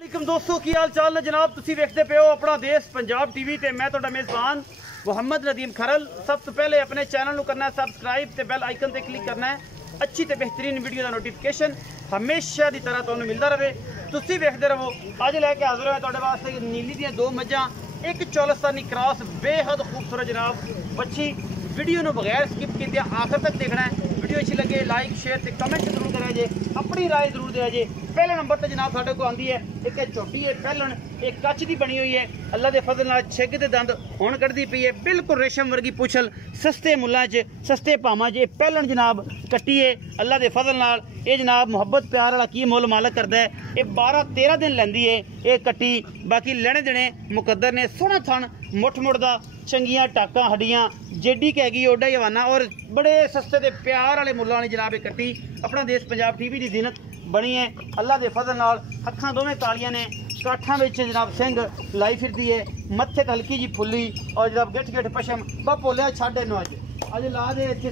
वालेकुम दोस्तों की हाल चाल ने जनाब तुसी देखते पे हो अपना देश पंजाब टीवी ते मैं तुहाडा मेज़बान मुहम्मद नदीम खरल। सब तो पहले अपने चैनल को करना है सबसक्राइब ते बेल आइकन ते क्लिक करना है अच्छी ते बेहतरीन वीडियो का नोटिफिकेशन हमेशा की तरह तुहानू मिलता रहे। तुसी देखते रहो। अज लैके हाजिर होया तुहाडे वास्ते नीली दी दो मज्जां एक चौलस्तानी क्रॉस बेहद खूबसूरत जनाब बच्ची। वीडियो नू बगैर स्किप किए आखिर तक देखना है। वीडियो अच्छी लगे लाइक शेयर ते कमेंट जरूर करें जे अपनी राय जरूर दे जे। पहले नंबर पर जनाब साढ़े को आती है एक झोटी है पहलन एक कच की बनी हुई है अल्लाह के फजल नाल छिग दे दंद हुण कढ़दी पई है बिल्कुल रेशम वर्गी पुछल सस्ते मुल्लां च सस्ते भावां च पहलन जनाब कट्टी है अल्लाह के फजल नाल। ये जनाब मुहब्बत प्यार वाला की मुल मालक करदा है। ये 12-13 दिन लैंदी है ये कट्टी। बाकी लेने देने मुकद्दर ने सोहना थन मुठ मुड़दा चंगियां टाकां हड्डियां जेडी कहगी ओडा ही हवाना और बड़े सस्ते दे प्यार वाले मुल्लां वाली जनाब ये कट्टी अपना देश पंजाब टीवी की जीनत बनी है अल्लाह के फजल नाल। अखां दोवें कालियां ने काठां विच जनाब सिंह लाई फिरदी है मत्थे ते हल्की जी फुल्ली और जनाब गिठ गिठ पशम बा भोलिया छड्ड इनू अज ला दे इत्थे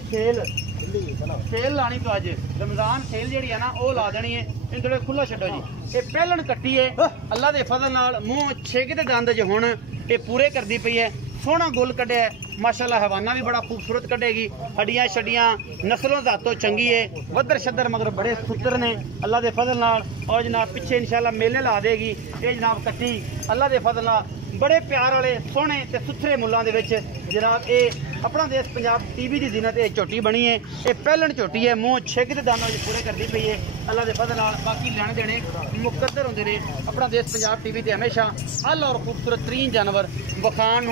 सेल लानी तो अज रमजान सेल जी है ना वो ला देनी है इन थोड़े खुला छड्डो जी। ये पहलन कट्टी है अल्लाह के फजल नाल मूँह छिग दे दंद ज हुण ये पूरे करदी पई है सोहना गुल कढ़िया है माशाल्लाह। हवाना भी बड़ा खूबसूरत कढ़ेगी हड्डियां छड्डियां नस्लों जातों चंगी है वदर शदर मगर बड़े सुतर ने अल्लाह के फजल नाल। और जनाब पिछे इंशाल्लाह मेले ला देगी ये जनाब कट्टी अल्लाह के फजल नाल बड़े प्यार वाले सोहने ते सुथरे मुल्लां दे विच जनाब ये अपना देश पंजाब टीवी की जीनत ये झोटी बनी है। ये पहलन झोटी है मूँह छिग दे दाना पूरे करती पई है अल्लाह के फजल नाल। बाकी लेने देने मुकद्दर होंदे ने अपना देश पंजाब टीवी ते हमेशा हल और खूबसूरत तरीन जानवर विखाण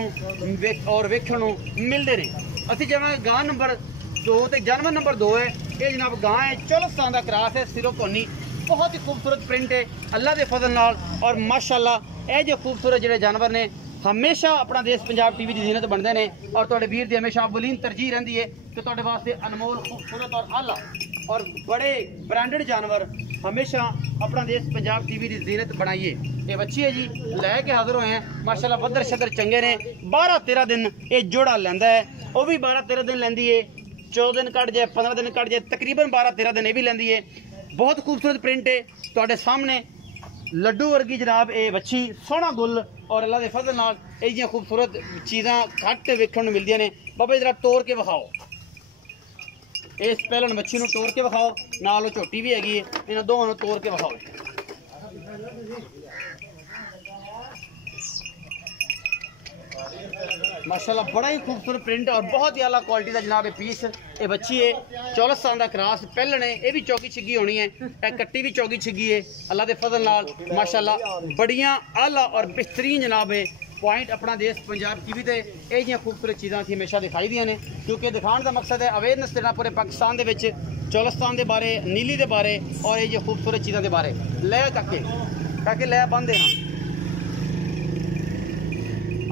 और वेखण नूं मिलते हैं। असीं जावांगे गां नंबर 2 ते जानवर नंबर 2 है ये जनाब गां है चौलस्तान का क्रॉस है सिरों कोनी बहुत ही खूबसूरत प्रिंट है अल्लाह के फजल नाल। और माशाल्लाह ये जो खूबसूरत जोड़े जानवर ने हमेशा अपना देश पंजाब टीवी की जीनत बनते हैं और तुहाडे वीर की हमेशा अवलीन तरजीह रहिंदी है कि तुहाडे वास्ते अनमोल खूबसूरत और आला और बड़े ब्रांडेड जानवर हमेशा अपना देश पंजाब टीवी की जीनत बनाइए। ये बच्ची है जी लैके हाजिर हुए हैं माशाल्लाह वदर शदर चंगे ने 12-13 दिन ये जोड़ा लैंदा है वो भी 12-13 दिन लैंदी है 14 दिन कट जाए 15 दिन कट जाए तकरीबन 12-13 दिन ये भी लैंदी है। बहुत खूबसूरत प्रिंट है तुहाडे सामने लड्डू वर्गी जनाब ये बच्ची सोहना गुल और अल्लाह के फजल नाल ये खूबसूरत चीज़ां घट वेखण नूं मिलदियां ने। बाबा जरा तोड़ के विखाओ इस पहलन बच्ची नूं तोड़ के विखाओ नाल वो झोटी भी हैगी इन्हां दोवां नूं तोड़ के विखाओ। माशाल्लाह बड़ा ही खूबसूरत प्रिंट और बहुत ही आला क्वालिटी का जनाब ये पीस ये बच्ची है चौलस्तान का क्रॉस पहलन है ये भी चौकी छिगी होनी है कट्टी भी चौकी छिगी है अल्लाह के फजल नाल माशाल्लाह बड़ियां आला और बेहतरीन जनाब है पॉइंट अपना देश पंजाब टीवी ते ये खूबसूरत चीज़ां असीं हमेशा दिखाई दियां ने क्योंकि दिखाने का मकसद है अवेयरनेस देना पूरे पाकिस्तान दे विच चौलस्तान के बारे नीली के बारे और ये खूबसूरत चीज़ों के बारे। लै काके लै बंद देना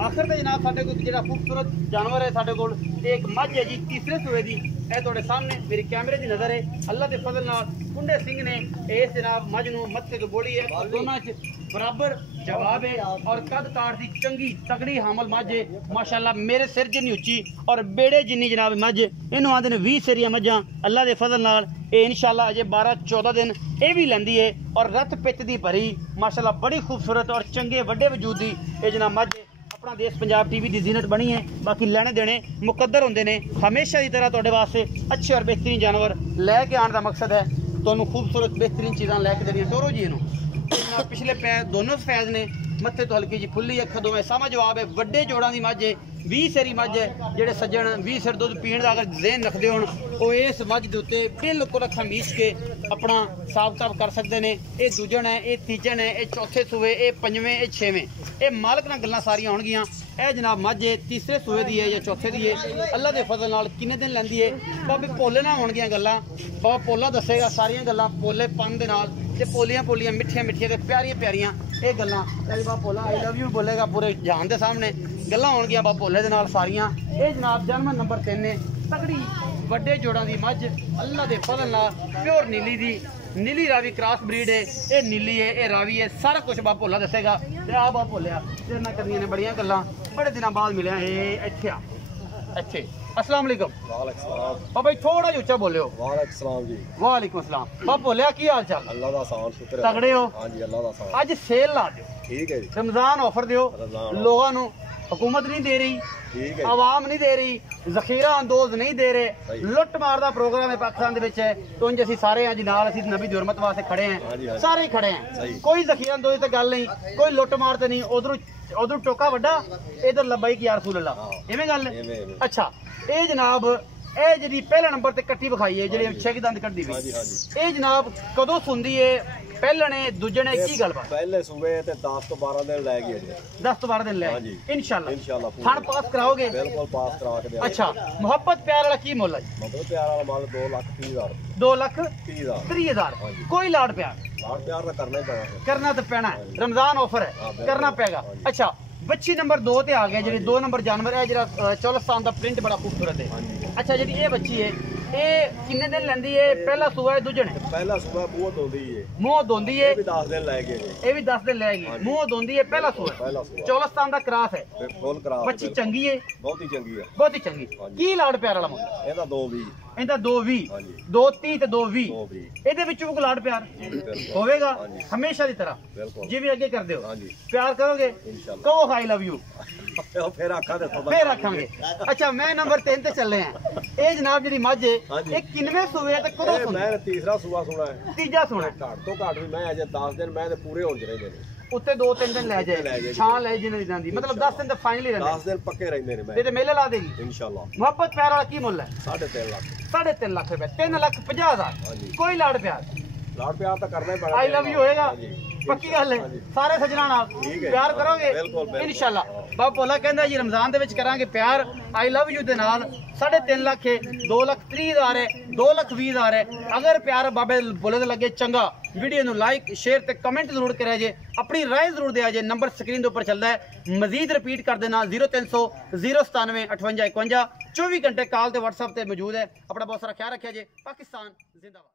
आखिर में जनाब साढ़े को जो खूबसूरत जानवर है साढ़े को एक मझ है जी तीसरे सूए की यह थोड़े सामने मेरी कैमरे की नज़र है अल्लाह के फजल नाल कुंडे सिंह ने इस जनाब मझ नूं मत्थे तो बोली है और दोनों बराबर जवाब है और कद काट की चंगी तगड़ी हामल मझ है माशाल्लाह मेरे सिर जिन्नी उच्ची और बेड़े जिन्नी जनाब मझ इनू आते हैं 20 सेरिया मझां अल्लाह के फजल नाल ये इंशाल्लाह अजे 12-14 दिन ये भी लैंदी है और रत पित्त दी भरी माशाल्लाह बड़ी खूबसूरत और चंगे वड्डे वजूद दी ये जनाब मझ अपना देश पंजाब टीवी की जीनत बनी है। बाकी लेने देने मुकद्दर होंदे ने हमेशा की तरह तुहाडे वास्ते अच्छे और बेहतरीन जानवर लैके आने का मकसद है तुहानूं खूबसूरत बेहतरीन चीज़ां लैके देनियां। टोरो जी इनू पिछले पैर दोनों सफैद ने मत्थे तो हल्की जी फुल्ली अख दोवें सामा जवाब है वड्डे जोड़ां दी मझ है 20 सेरी मझ है जेडे सज्जन 20 सेर दुध पीण दा अगर ज़हन रखते हो वो इस मझ के उत्ते बिल्कुल अखां मीच के अपना साफ साफ कर सकते हैं। ये दूजन है ये तीजन है ये चौथे सूए ये पंजवें ये छेवें ये मालक नाल गल्लां सारियां होणगियां। यह जनाब मझ है तीसरे सूए की है या चौथे की है अल्लाह के फजल नाल किन्ने दिन लैंदी है बाबे भोले ना होणगियां गल्लां बाबा भोला दसेगा सारियां गल्लां भोले पन दे नाल ते पोलियां पोलियां मिठियां मिठियां ते प्यारियां प्यारियां ये गल्लां बाबा भोला आई लव यू बोलेगा पूरे जहान के सामने गल्लां होणगियां बाबा भोले दे नाल सारियां। ये जनाब जानवर नंबर 3 है तगड़ी वड्डे जोड़ां दी मझ अल्लाह के फजल नाल प्योर नीली दी नीली रावी क्रॉस ब्रीड है ये नीली है ये रावी है सारा कुछ बाप भोला दसेगा। आ बाप भोलिया तेरे नाल करनियां ने बड़ियां गल्लां बड़े दिनों बाद मिलिया इत्थे अस्सलाम वालेकुम। वालेकुम सलाम। बाबा जी थोड़ा जिहा उच्चा बोलियो। वालेकुम सलाम जी। वालेकुम अस्सलाम। बाबा बोलिया की हाल चाल? अल्लाह दा शान शुक्र है। तगड़े हो? हां जी अल्लाह दा शान। अज सेल ला दियो, ठीक है जी। रमजान ऑफर दियो लोगों ਨੂੰ। हुकूमत नहीं दे रही, ठीक है। आवाम नहीं दे रही, जखीरा अंदोज नहीं दे रहे, लुट मार दा प्रोग्राम है पाकिस्तान दे विच है। तो इंज असीं सारे हैं जी नाल, असीं नबी दी हुरमत वास्ते खड़े हैं, सारे ही खड़े हैं। कोई जखीरा अंदोज ते गल नहीं, कोई लुट मार ते नहीं। उधर टोका वड्डा, इधर लब्बैक या रसूल अल्लाह, इवें गल है। अच्छा ए जनाब ए जी पहले नंबर ते कट्टी विखाई है जी, छे दंद कड्डी हुई ए जनाब कदों सुंदी है? पहले दूजे ने की गलबात? पहले सुबह ते 10 तो 12 दिन ले गए जी। 10 तो 12 दिन ले इंशाल्लाह। इंशाल्लाह फंड पास कराओगे? बिल्कुल पास करा के देंगे। अच्छा मोहब्बत प्यार वाला की मुल्ल है? मतलब प्यार वाला माल 2,30,000 2,30,000 कोई लाड़ प्यार? लाड़ प्यार तो करना ही पैना, करना तो पैना है, रमजान ऑफर है, करना पेगा। अच्छा बच्ची नंबर 2 ते आ गया जी, 2 नंबर जानवर है जरा चौलस्तान का प्रिंट बड़ा खूबसूरत है। अच्छा जी ये बच्ची है ये किन्ने दिन लेंदी है? पहला सूआ है दूजे ने? पहला सुबह मुंह धोंदी है। मुंह धोंदी है, ये भी 10 दिन ले गए। ये भी 10 दिन लेगी। मुंह धोंदी है, पहला सूआ, चौलस्तान का क्रॉस है, फुल करा। बच्ची चंगी है, बहुत ही चंगी है, बहुत ही चंगी। की लाड़ प्यार वाला मुंह? ਇਹਦਾ 220 ਇਹਦਾ 220 230 ਤੇ 220 ਇਹਦੇ ਵਿੱਚ ਵੀ ਲਾੜ ਪਿਆਰ ਹੋਵੇਗਾ ਹਮੇਸ਼ਾ ਦੀ ਤਰ੍ਹਾਂ, ਜਿਵੇਂ ਅੱਗੇ ਕਰਦੇ ਹੋ ਪਿਆਰ ਕਰੋਗੇ। ਕਹੋ ਆਈ ਲਵ ਯੂ, ਫਿਰ ਆਖਾਂ ਦੇ ਫਿਰ ਆਖਾਂਗੇ। ਅੱਛਾ ਮੈਂ ਨੰਬਰ 3 ਤੇ ਚੱਲੇ ਆ। ਇਹ ਜਨਾਬ ਜਿਹੜੀ ਮੱਝ ਹੈ ਇਹ ਕਿੰਨਵੇਂ ਸੂਏ ਤੇ ਕਦੋਂ ਸੁਣੀ? ਮੈਂ ਤੀਸਰਾ ਸੂਆ ਸੁਣਾ ਹੈ। ਤੀਜਾ ਸੁਣਾ ਘੱਟ ਤੋਂ ਘੱਟ ਵੀ ਮੈਂ ਅਜੇ 10 ਦਿਨ ਮੈਂ ਤੇ ਪੂਰੇ ਹੋਣ ਚ ਰਹਿੰਦੇ ਨੇ। ਉੱਤੇ 2-3 ਦਿਨ ਲੈ ਜਾਏ, ਛਾਂ ਲੈ ਜਿੰਨੇ ਦੀ ਜਾਂਦੀ, ਮਤਲਬ 10 ਦਿਨ ਤਾਂ ਫਾਈਨਲੀ ਰਹਿੰਦੇ। 10 ਦਿਨ ਪੱਕੇ ਰਹਿੰਦੇ ਨੇ ਮੈਂ ਤੇ ਮੇਲੇ ਲਾ ਦੇਗੀ ਇਨਸ਼ਾਅੱਲਾ। ਮੁਹੱਬਤ ਪਿਆਰ ਵਾਲਾ ਕੀ ਮੁੱਲ ਹੈ? 3.5 ਲੱਖ। 3.5 ਲੱਖ ਰੁਪਏ, 3,50,000 ਕੋਈ ਲਾੜ ਪਿਆਰ? ਲਾੜ ਪਿਆਰ ਤਾਂ ਕਰਨਾ ਹੀ ਪੈਣਾ। आई लव यू होएगा, पक्की गल है। सारे सजना नाल प्यार करोगे इंशाल्लाह। बाबा भोला कहंदा जी रमजान दे विच करांगे प्यार। आई लव यू दे नाल 3.5 लाख है, 2,30,000 है, 2,20,000 है। अगर प्यार बाबे भोले दे लगे चंगा, वीडियो नु लाइक शेयर ते कमेंट जरूर करे जे, अपनी राय जरूर दिया जे। नंबर स्क्रीन दे ऊपर चलदा है, मजीद रिपीट कर देना 0300 097 58 51। 24 घंटे कॉल ते व्हाट्सएप ते मौजूद है। अपना बहुत सारा ख्याल रखिया जे। पाकिस्तान जिंदाबाद।